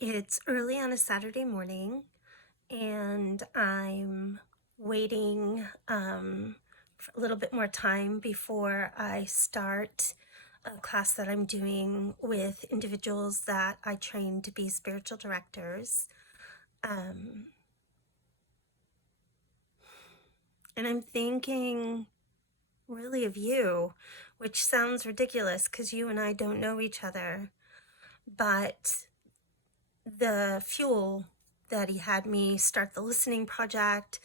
It's early on a Saturday morning, and I'm waiting for a little bit more time before I start a class that I'm doing with individuals that I train to be spiritual directors. And I'm thinking really of you, which sounds ridiculous because you and I don't know each other. But the fuel that he had me start the listening project,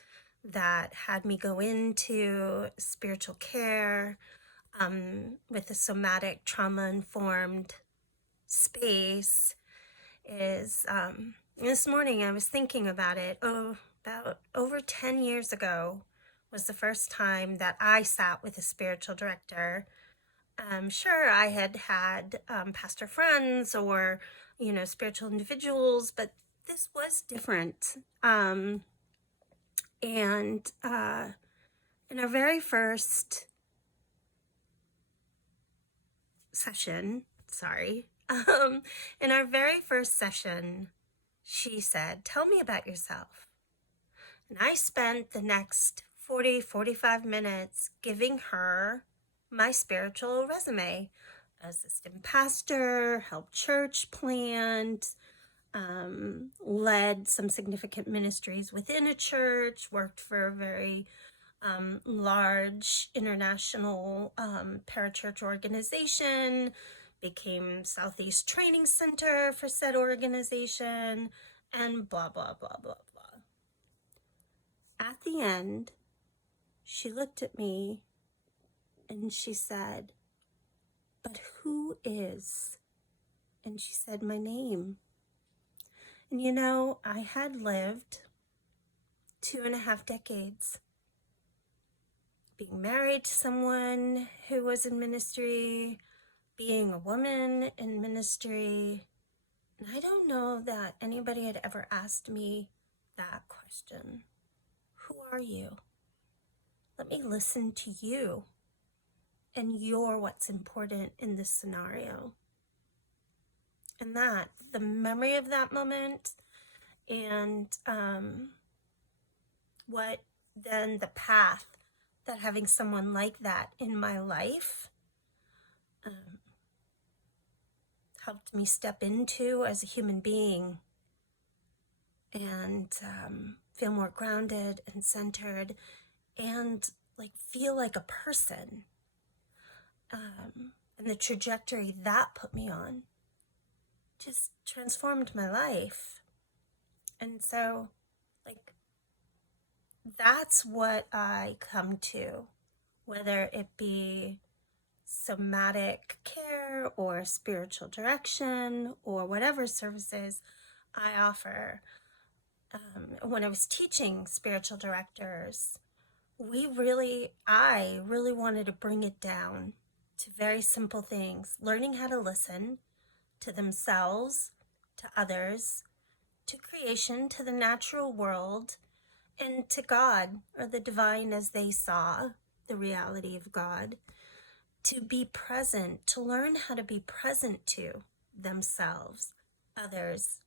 that had me go into spiritual care with a somatic trauma-informed space is this morning I was thinking about it. About over 10 years ago was the first time that I sat with a spiritual director. Sure, I had pastor friends or, spiritual individuals, but this was different. And in our very first session, in our very first session, she said, "Tell me about yourself." And I spent the next 45 minutes giving her my spiritual resume. Assistant pastor, helped church plant, led some significant ministries within a church, worked for a very large international parachurch organization, became Southeast Training Center for said organization, and blah, blah, blah, blah, blah. At the end, she looked at me and she said, "But who is?" And she said my name. And I had lived 2.5 decades being married to someone who was in ministry, being a woman in ministry. And I don't know that anybody had ever asked me that question. Who are you? Let me listen to you. And you're what's important in this scenario. And the memory of that moment and what then the path that having someone like that in my life helped me step into as a human being and feel more grounded and centered and feel like a person. And the trajectory that put me on just transformed my life. And so that's what I come to, whether it be somatic care or spiritual direction or whatever services I offer. When I was teaching spiritual directors, I really wanted to bring it down to very simple things, learning how to listen to themselves, to others, to creation, to the natural world, and to God, or the divine as they saw the reality of God, to be present, to learn how to be present to themselves, others,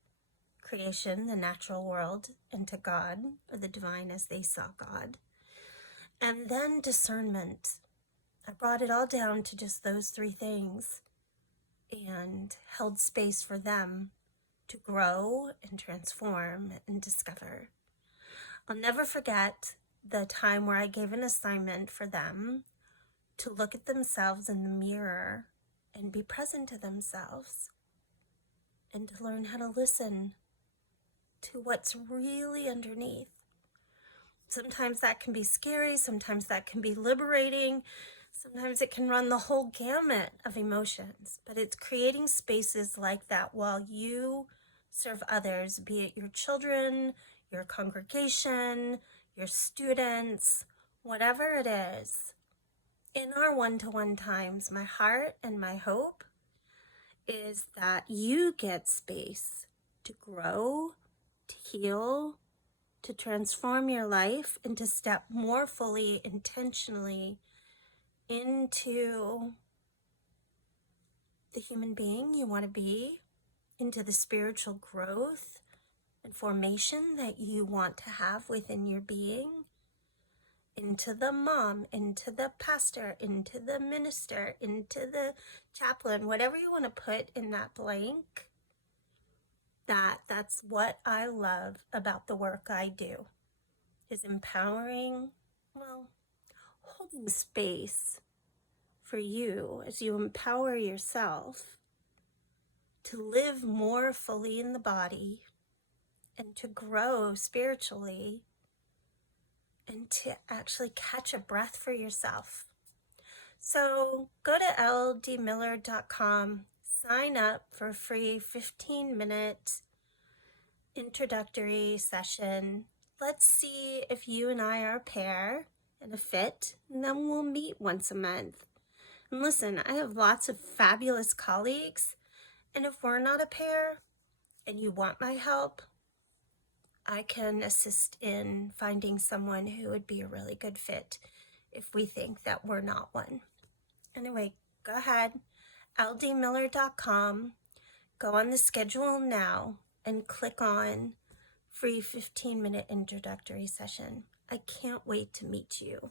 creation, the natural world, and to God, or the divine as they saw God. And then discernment. I brought it all down to just those 3 things and held space for them to grow and transform and discover. I'll never forget the time where I gave an assignment for them to look at themselves in the mirror and be present to themselves and to learn how to listen to what's really underneath. Sometimes that can be scary, sometimes that can be liberating, sometimes it can run the whole gamut of emotions, but it's creating spaces like that while you serve others, be it your children, your congregation, your students, whatever it is. In our one-to-one times, my heart and my hope is that you get space to grow, to heal, to transform your life, and to step more fully, intentionally into the human being you want to be, into the spiritual growth and formation that you want to have within your being, into the mom, into the pastor, into the minister, into the chaplain, whatever you want to put in that blank. That's what I love about the work I do, is empowering, well, holding space for you as you empower yourself to live more fully in the body and to grow spiritually and to actually catch a breath for yourself. So go to LDMiller.com, sign up for a free 15-minute introductory session. Let's see if you and I are a pair and a fit, and then we'll meet once a month. And listen, I have lots of fabulous colleagues, and if we're not a pair and you want my help, I can assist in finding someone who would be a really good fit if we think that we're not one. Anyway, go ahead, ldmiller.com, go on the schedule now and click on free 15-minute introductory session. I can't wait to meet you.